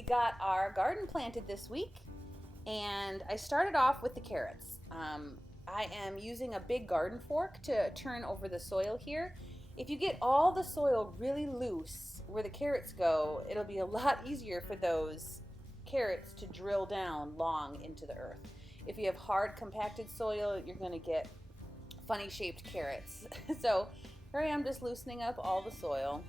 we got our garden planted this week, and I started off with the carrots. I am using a big garden fork to turn over the soil here. If you get all the soil really loose where the carrots go, it'll be a lot easier for those carrots to drill down long into the earth. If you have hard compacted soil, you're going to get funny shaped carrots. So here I am just loosening up all the soil.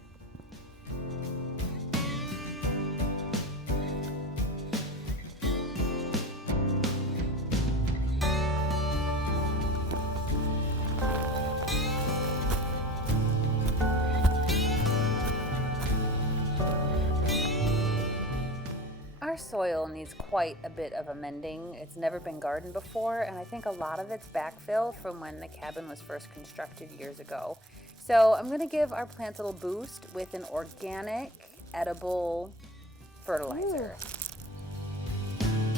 Our soil needs quite a bit of amending. It's never been gardened before, and I think a lot of it's backfill from when the cabin was first constructed years ago. So I'm going to give our plants a little boost with an organic, edible fertilizer.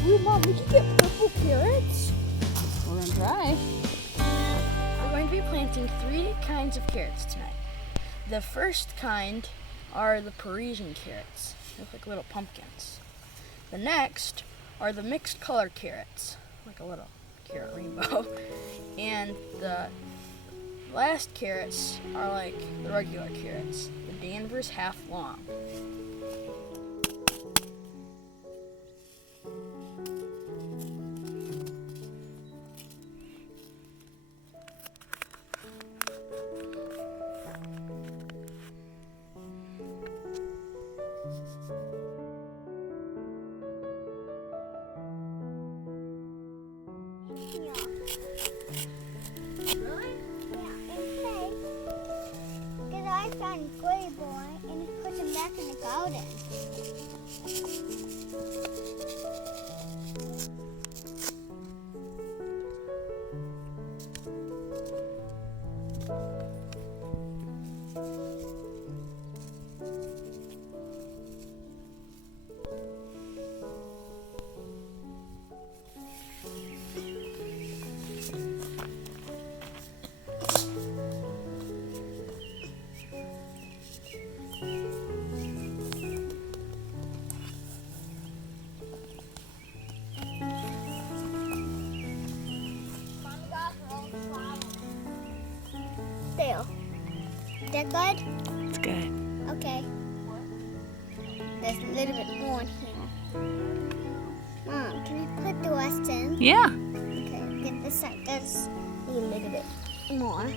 Ooh, Mom, we can get purple carrots. We're going to try. We're going to be planting 3 kinds of carrots tonight. The first kind are the Parisian carrots. They look like little pumpkins. The next are the mixed color carrots, like a little carrot rainbow. And the last carrots are like the regular carrots, the Danvers half long. Really? Yeah, and because I found Gray Boy and he put him back in the garden. There. Is that good? It's good. Okay. There's a little bit more in here. Mom, can you put the rest in? Yeah. Okay, get this side. There's a little bit more.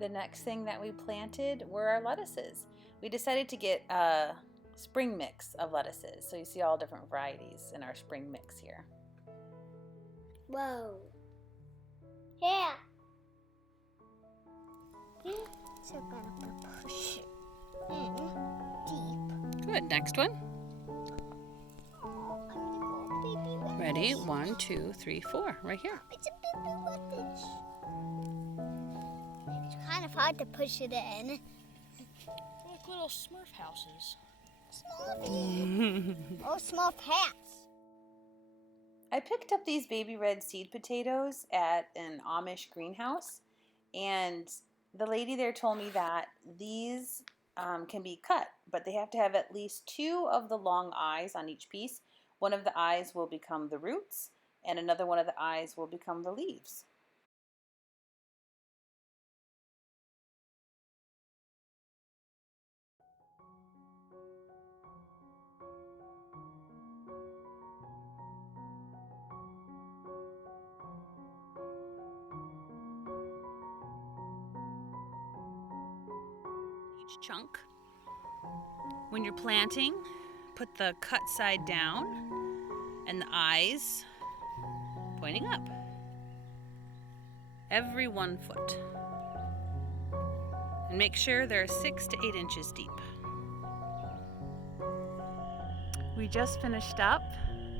The next thing that we planted were our lettuces. We decided to get a spring mix of lettuces. So you see all different varieties in our spring mix here. Whoa. Yeah. So I'm gonna push it in deep. Good. Next one. I'm gonna go baby lettuce. Ready? 1, 2, 3, 4. Right here. It's a baby lettuce. It's kind of hard to push it in. Like little Smurf houses. Smurfy. Oh, Smurf hats. I picked up these baby red seed potatoes at an Amish greenhouse, and the lady there told me that these can be cut, but they have to have at least 2 of the long eyes on each piece. One of the eyes will become the roots, and another one of the eyes will become the leaves. Each chunk. When you're planting, put the cut side down and the eyes pointing up. Every 1 foot. And make sure they're 6 to 8 inches deep. We just finished up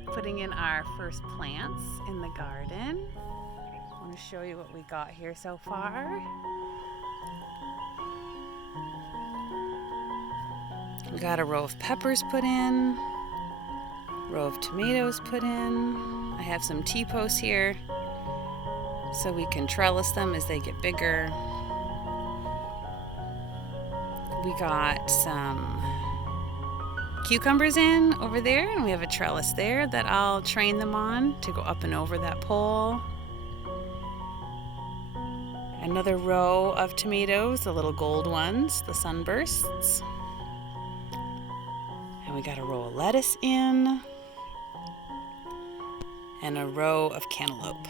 putting in our first plants in the garden. I want to show you what we got here so far. We got a row of peppers put in, row of tomatoes put in. I have some T-posts here so we can trellis them as they get bigger. We got some cucumbers in over there, and we have a trellis there that I'll train them on to go up and over that pole. Another row of tomatoes, the little gold ones, the sunbursts. And we got a row of lettuce in, and a row of cantaloupe.